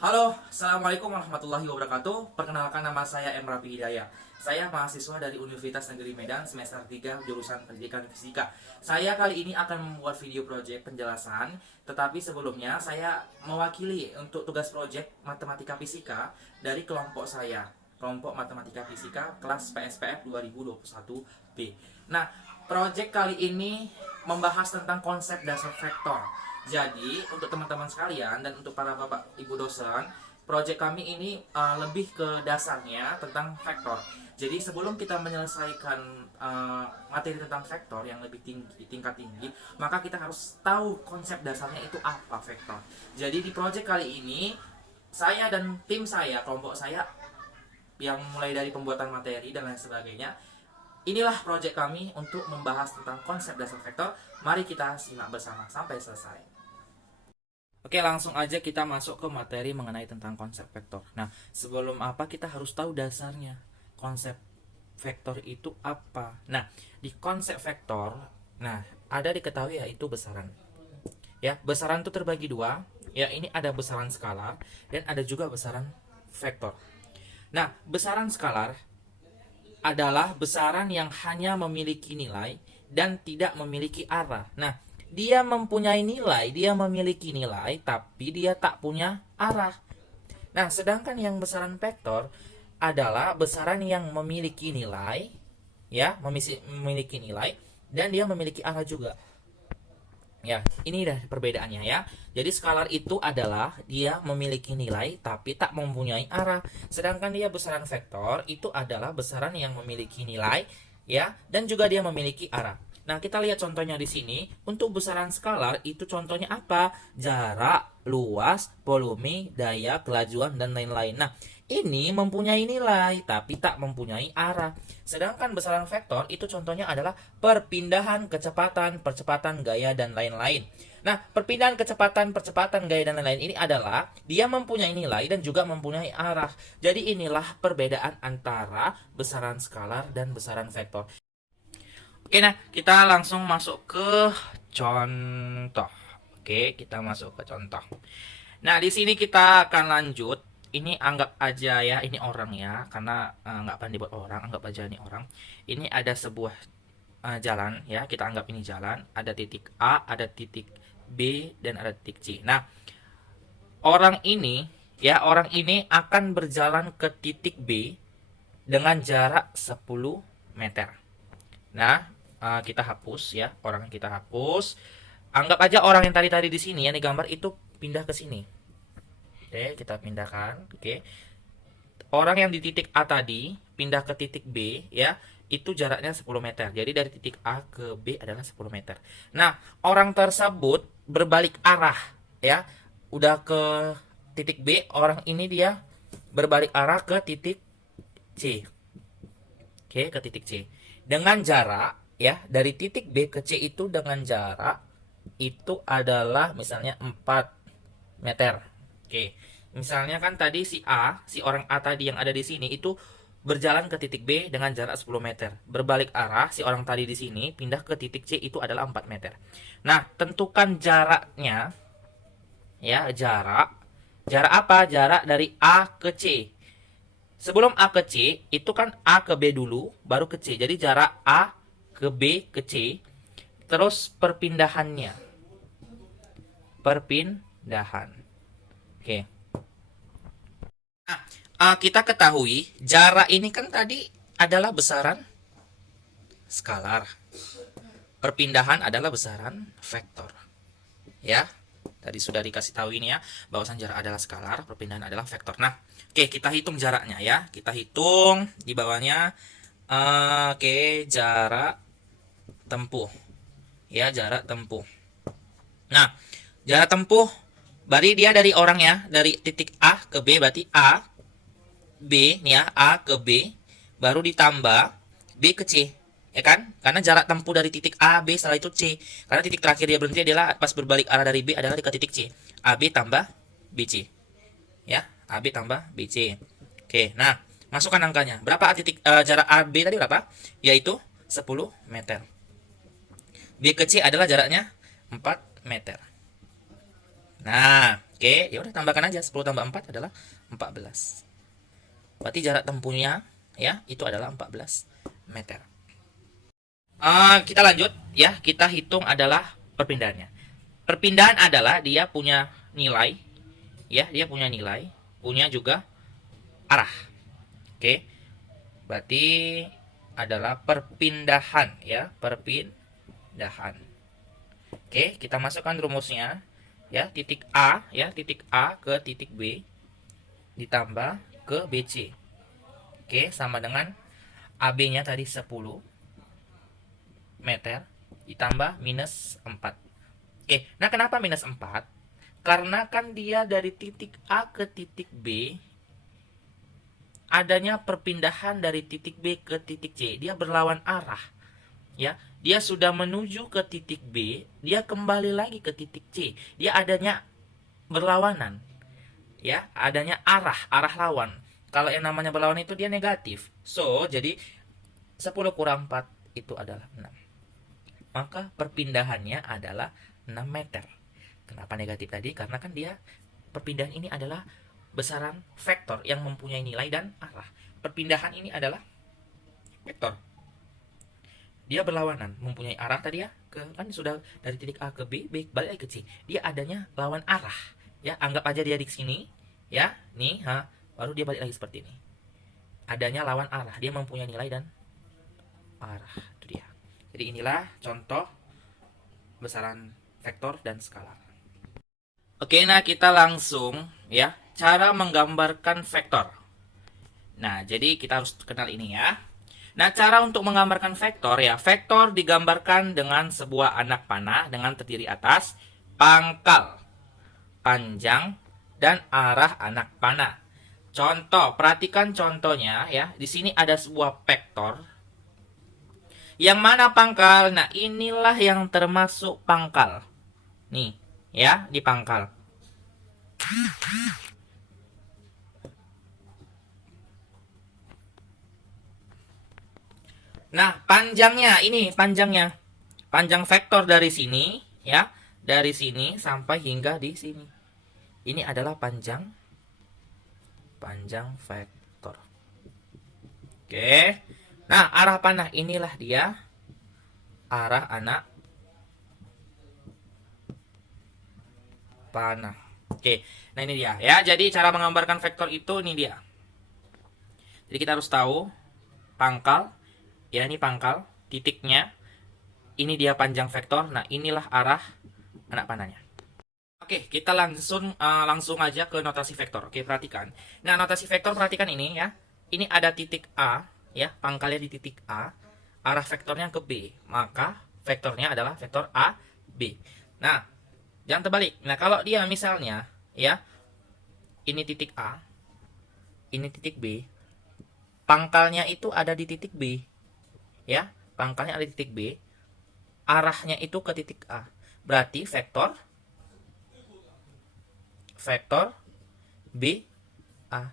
Halo, Assalamualaikum warahmatullahi wabarakatuh. Perkenalkan, nama saya M. Rafi Hidayah. Saya mahasiswa dari Universitas Negeri Medan semester 3 jurusan Pendidikan Fisika. Saya kali ini akan membuat video project penjelasan, tetapi sebelumnya saya mewakili untuk tugas project Matematika Fisika dari kelompok saya, kelompok Matematika Fisika kelas PSPF 2021B. Nah, project kali ini membahas tentang konsep dasar vektor. Jadi, untuk teman-teman sekalian dan untuk para bapak ibu dosen, proyek kami ini lebih ke dasarnya tentang vektor. Jadi, sebelum kita menyelesaikan materi tentang vektor yang lebih tinggi, tingkat tinggi, maka kita harus tahu konsep dasarnya itu apa vektor. Jadi, di proyek kali ini, saya dan tim saya, kelompok saya, yang mulai dari pembuatan materi dan lain sebagainya, inilah proyek kami untuk membahas tentang konsep dasar vektor. Mari kita simak bersama sampai selesai. Oke, langsung aja kita masuk ke materi mengenai tentang konsep vektor. Nah, sebelum apa kita harus tahu dasarnya. Konsep vektor itu apa? Nah, di konsep vektor, nah, ada diketahui yaitu besaran. Ya, besaran itu terbagi dua. Ya, ini ada besaran skalar dan ada juga besaran vektor. Nah, besaran skalar adalah besaran yang hanya memiliki nilai dan tidak memiliki arah. Nah, dia mempunyai nilai, dia memiliki nilai, tapi dia tak punya arah. Nah, sedangkan yang besaran vektor adalah besaran yang memiliki nilai, ya, memiliki nilai, dan dia memiliki arah juga. Ya, ini dah perbedaannya ya. Jadi skalar itu adalah dia memiliki nilai tapi tak mempunyai arah. Sedangkan dia besaran vektor itu adalah besaran yang memiliki nilai ya dan juga dia memiliki arah. Nah, kita lihat contohnya di sini. Untuk besaran skalar itu contohnya apa? Jarak, luas, volume, daya, kelajuan dan lain-lain. Nah, ini mempunyai nilai tapi tak mempunyai arah. Sedangkan besaran vektor itu contohnya adalah perpindahan, kecepatan, percepatan, gaya dan lain-lain. Nah, perpindahan, kecepatan, percepatan, gaya dan lain-lain ini adalah dia mempunyai nilai dan juga mempunyai arah. Jadi inilah perbedaan antara besaran skalar dan besaran vektor. Oke, nah kita langsung masuk ke contoh. Oke, kita masuk ke contoh. Nah, di sini kita akan lanjut. Ini anggap aja ya, ini orang ya, karena nggak pandai buat orang, anggap aja ini orang. Ini ada sebuah jalan ya, kita anggap ini jalan. Ada titik A, ada titik B, dan ada titik C. Nah, orang ini ya, orang ini akan berjalan ke titik B dengan jarak 10 meter. Nah, kita hapus ya, orang kita hapus. Anggap aja orang yang tadi di sini yang digambar itu pindah ke sini. Oke, kita pindahkan. Oke. Orang yang di titik A tadi pindah ke titik B ya, itu jaraknya 10 meter. Jadi dari titik A ke B adalah 10 meter. Nah, orang tersebut berbalik arah ya. Udah ke titik B, orang ini dia berbalik arah ke titik C. Oke, ke titik C. Dengan jarak ya, dari titik B ke C itu dengan jarak itu adalah misalnya 4 meter. Oke, misalnya kan tadi si A, si orang A tadi yang ada di sini itu berjalan ke titik B dengan jarak 10 meter. Berbalik arah, si orang tadi di sini pindah ke titik C itu adalah 4 meter. Nah, tentukan jaraknya. Ya, jarak. Jarak apa? Jarak dari A ke C. Sebelum A ke C, itu kan A ke B dulu, baru ke C. Jadi jarak A ke B ke C, terus perpindahannya. Perpindahan. Oke. Nah, kita ketahui jarak ini kan tadi adalah besaran skalar. Perpindahan adalah besaran vektor. Ya, tadi sudah dikasih tahu ini ya, bahwasan jarak adalah skalar, perpindahan adalah vektor. Nah, oke, kita hitung jaraknya ya. Kita hitung di bawahnya. Oke, jarak tempuh. Ya, jarak tempuh. Nah, jarak tempuh berarti dia dari orang ya, dari titik A ke B, berarti A, B nih ya, A ke B, baru ditambah B ke C, ya kan? Karena jarak tempuh dari titik A, B, setelah itu C. Karena titik terakhir dia berhenti adalah pas berbalik arah dari B adalah ke titik C. AB tambah BC. Ya, AB tambah BC. Oke, nah, masukkan angkanya. Berapa jarak AB tadi berapa? Yaitu 10 meter. B ke C adalah jaraknya 4 meter. Nah, Oke, ya udah tambahkan aja 10 tambah 4 adalah 14. Berarti jarak tempuhnya ya itu adalah 14 meter. Kita lanjut ya, kita hitung adalah perpindahannya. Perpindahan adalah dia punya nilai ya, dia punya nilai, punya juga arah. Oke. Berarti adalah perpindahan ya, perpindahan. Oke, kita masukkan rumusnya ya, titik A ya, titik A ke titik B ditambah ke BC. Oke, sama dengan AB-nya tadi 10 meter ditambah minus 4. Oke, nah kenapa minus 4? Karena kan dia dari titik A ke titik B adanya perpindahan dari titik B ke titik C. Dia berlawan arah. Ya, dia sudah menuju ke titik B, dia kembali lagi ke titik C. Dia adanya berlawanan. Ya, adanya arah lawan. Kalau yang namanya berlawan itu dia negatif. So, jadi 10 kurang 4 itu adalah 6. Maka perpindahannya adalah 6 meter. Kenapa negatif tadi? Karena kan dia perpindahan ini adalah besaran vektor yang mempunyai nilai dan arah. Perpindahan ini adalah vektor. Dia berlawanan, mempunyai arah tadi ya, kan sudah dari titik A ke B, balik lagi ke C. Dia adanya lawan arah. Ya, anggap aja dia di sini, ya, nih, baru dia balik lagi seperti ini. Adanya lawan arah, dia mempunyai nilai dan arah, itu dia. Jadi inilah contoh besaran vektor dan skalar. Oke, nah kita langsung ya cara menggambarkan vektor. Nah, jadi kita harus kenal ini ya. Nah, cara untuk menggambarkan vektor ya, vektor digambarkan dengan sebuah anak panah dengan terdiri atas pangkal, panjang, dan arah anak panah. Contoh, perhatikan contohnya ya. Di sini ada sebuah vektor. Yang mana pangkal? Nah, inilah yang termasuk pangkal. Nih, ya, di pangkal. Nah, panjangnya ini panjangnya. Panjang vektor dari sini ya, dari sini sampai hingga di sini. Ini adalah panjang vektor. Oke. Nah, arah panah inilah dia arah anak panah. Oke. Nah, ini dia ya. Jadi cara menggambarkan vektor itu ini dia. Jadi kita harus tahu pangkal. Ya, ini pangkal, titiknya. Ini dia panjang vektor. Nah, inilah arah anak panahnya. Oke, kita langsung aja ke notasi vektor. Oke, perhatikan. Nah, notasi vektor perhatikan ini ya. Ini ada titik A, ya, pangkalnya di titik A. Arah vektornya ke B. Maka vektornya adalah vektor A, B. Nah, jangan terbalik. Nah, kalau dia misalnya, ya, ini titik A, ini titik B. Pangkalnya itu ada di titik B. Ya, pangkalnya ada di titik B, arahnya itu ke titik A. Berarti vektor B A.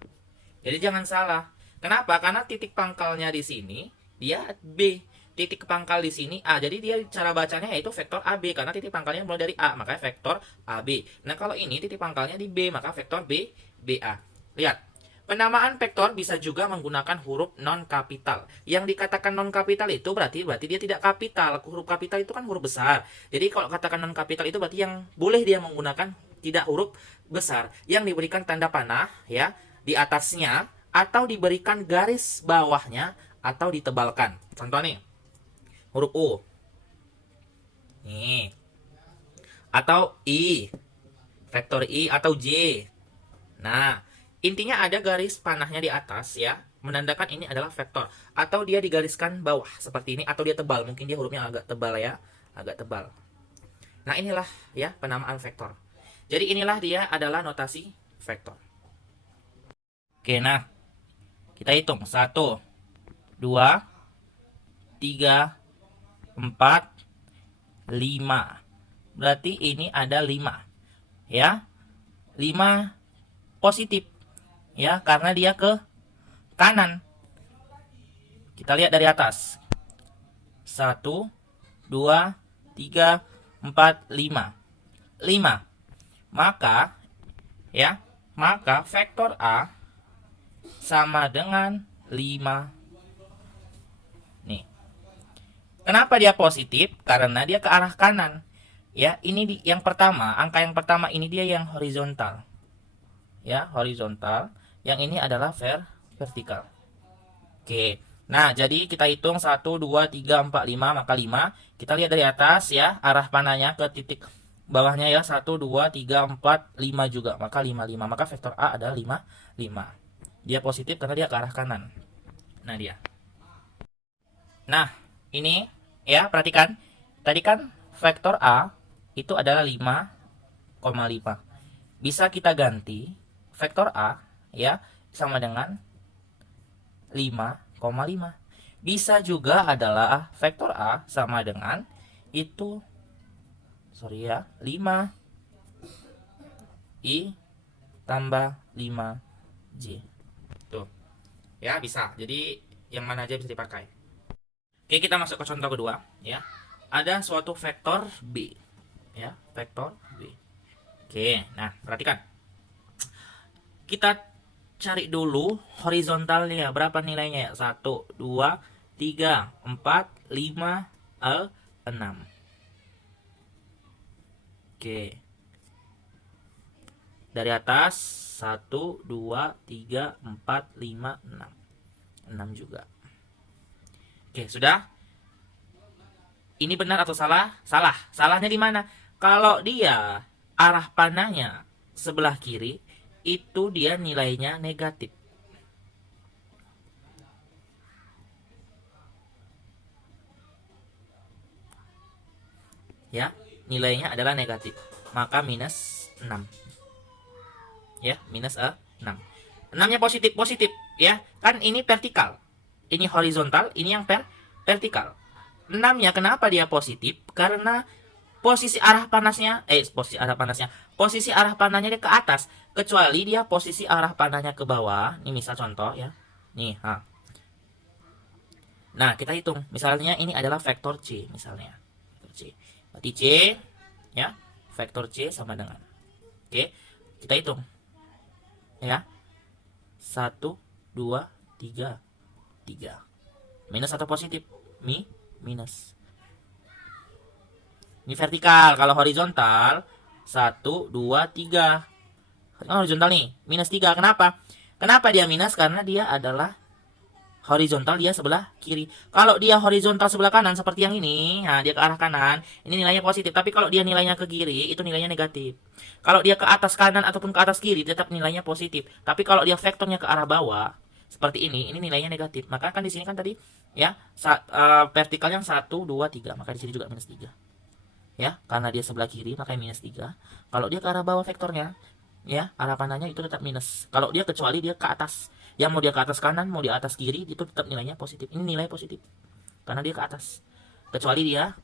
Jadi jangan salah. Kenapa? Karena titik pangkalnya di sini dia B, titik pangkal di sini A. Jadi dia cara bacanya yaitu vektor AB karena titik pangkalnya mulai dari A, makanya vektor AB. Nah, kalau ini titik pangkalnya di B, maka vektor B BA. Lihat. Penamaan vektor bisa juga menggunakan huruf non kapital. Yang dikatakan non kapital itu berarti dia tidak kapital. Huruf kapital itu kan huruf besar. Jadi kalau katakan non kapital itu berarti yang boleh dia menggunakan tidak huruf besar, yang diberikan tanda panah ya di atasnya atau diberikan garis bawahnya atau ditebalkan. Contoh nih. Huruf U. Nih. Atau I. Vektor I atau J. Nah, intinya ada garis panahnya di atas ya, menandakan ini adalah vektor. Atau dia digariskan bawah seperti ini, atau dia tebal, mungkin dia hurufnya agak tebal ya, agak tebal. Nah, inilah ya penamaan vektor. Jadi inilah dia adalah notasi vektor. Oke, nah kita hitung 1, 2, 3, 4, 5. Berarti ini ada 5 ya, 5 positif ya, karena dia ke kanan. Kita lihat dari atas. 1, 2, 3, 4, 5. 5. Maka ya, maka vektor A sama dengan 5. Nih. Kenapa dia positif? Karena dia ke arah kanan. Ya, ini yang pertama, angka yang pertama ini dia yang horizontal. Ya, horizontal. Yang ini adalah vertikal. Oke. Nah, jadi kita hitung 1 2 3 4 5, maka 5. Kita lihat dari atas ya, arah panahnya ke titik bawahnya ya, 1 2 3 4 5 juga. Maka 5 5. Maka vektor A adalah 5 5. Dia positif karena dia ke arah kanan. Nah, dia. Nah, ini ya, perhatikan. Tadi kan vektor A itu adalah 5,5. Bisa kita ganti vektor A ya sama dengan 5,5. Bisa juga adalah vektor A sama dengan itu 5 I tambah 5J. Tuh. Ya, bisa. Jadi yang mana aja bisa dipakai. Oke, kita masuk ke contoh kedua ya. Ada suatu vektor B. Ya, vektor B. Oke, nah, perhatikan. Kita cari dulu horizontalnya, berapa nilainya ya? 1 2 3 4 5 6. Oke. Dari atas 1 2 3 4 5 6. 6 juga. Oke, sudah? Ini benar atau salah? Salah. Salahnya di mana? Kalau dia arah panahnya sebelah kiri, itu dia nilainya negatif. Ya, nilainya adalah negatif. Maka minus 6. Ya, minus 6. 6-nya positif, ya. Kan ini vertikal. Ini horizontal, ini yang vertikal. 6-nya kenapa dia positif? Karena posisi arah panasnya dia ke atas, kecuali dia posisi arah panahnya ke bawah. Ini misal contoh ya. Nih, Nah, kita hitung. Misalnya ini adalah vektor C misalnya. Vektor C. Berarti C ya, vektor C sama dengan. Oke, kita hitung. Ya. 1 2 3 3. Minus atau positif? Minus. Ini vertikal. Kalau horizontal 1 2 3. Horizontal nih, minus 3. Kenapa? Kenapa dia minus? Karena dia adalah horizontal, dia sebelah kiri. Kalau dia horizontal sebelah kanan seperti yang ini, nah dia ke arah kanan, ini nilainya positif. Tapi kalau dia nilainya ke kiri, itu nilainya negatif. Kalau dia ke atas kanan ataupun ke atas kiri, tetap nilainya positif. Tapi kalau dia vektornya ke arah bawah, seperti ini nilainya negatif. Maka kan di sini kan tadi ya, vertikal yang 1 2 3, maka di sini juga minus 3. Ya, karena dia sebelah kiri maka minus 3. Kalau dia ke arah bawah vektornya, ya, arah panahnya itu tetap minus. Kalau dia kecuali dia ke atas. Yang mau dia ke atas kanan, mau di atas kiri, itu tetap nilainya positif. Ini nilai positif. Karena dia ke atas. Kecuali dia,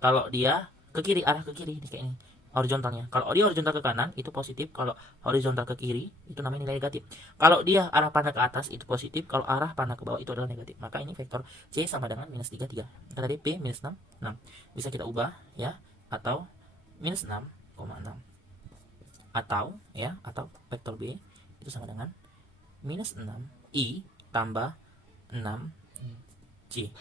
kalau dia ke kiri, arah ke kiri, kayak ini. Horizontalnya. Kalau dia horizontal ke kanan, itu positif. Kalau horizontal ke kiri, itu namanya nilai negatif. Kalau dia arah panah ke atas, itu positif. Kalau arah panah ke bawah, itu adalah negatif. Maka ini vektor C sama dengan minus 3, 3. Kita tadi P minus 6, 6. Bisa kita ubah, ya. Atau minus 6,6. Atau, ya, atau vektor B, itu sama dengan minus 6 I tambah 6 C.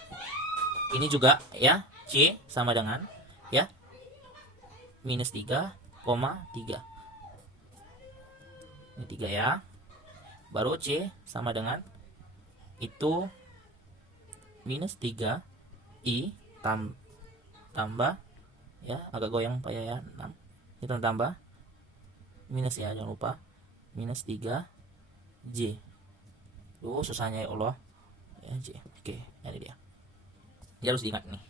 Ini juga ya, C sama dengan ya minus 3,3. Ini 3 ya. Baru C sama dengan itu minus 3 I tambah ya, agak goyang Pak ya, 6. Itu tambah minus ya, jangan lupa. Minus 3 J. Susahnya ya Allah. Ya, J. Oke, ini dia. Dia harus diingat nih.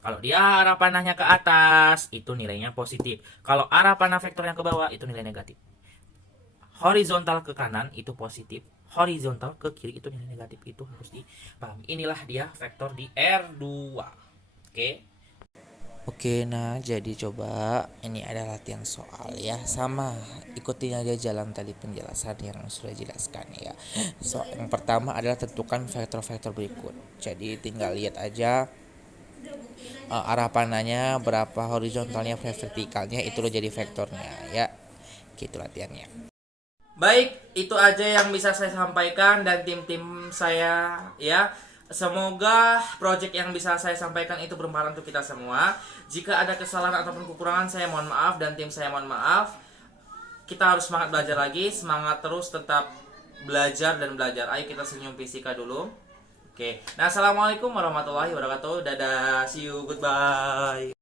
Kalau dia arah panahnya ke atas, itu nilainya positif. Kalau arah panah vektornya ke bawah, itu nilai negatif. Horizontal ke kanan, itu positif. Horizontal ke kiri, itu nilai negatif. Itu harus dipahami. Inilah dia vektor di R2. Oke. Oke, nah jadi coba ini ada latihan soal ya, sama ikutin aja jalan tadi penjelasan yang sudah jelaskan ya. So, yang pertama adalah tentukan vektor-vektor berikut. Jadi tinggal lihat aja arah panahnya berapa, horizontalnya, vertikalnya, itu udah jadi vektornya ya. Gitu latihannya. Baik, itu aja yang bisa saya sampaikan dan tim-tim saya ya. Semoga project yang bisa saya sampaikan itu bermanfaat untuk kita semua. Jika ada kesalahan ataupun kekurangan, saya mohon maaf dan tim saya mohon maaf. Kita harus semangat belajar lagi, semangat terus tetap belajar dan belajar. Ayo kita senyum fisika dulu. Oke. Nah, assalamualaikum warahmatullahi wabarakatuh. Dadah, see you, goodbye.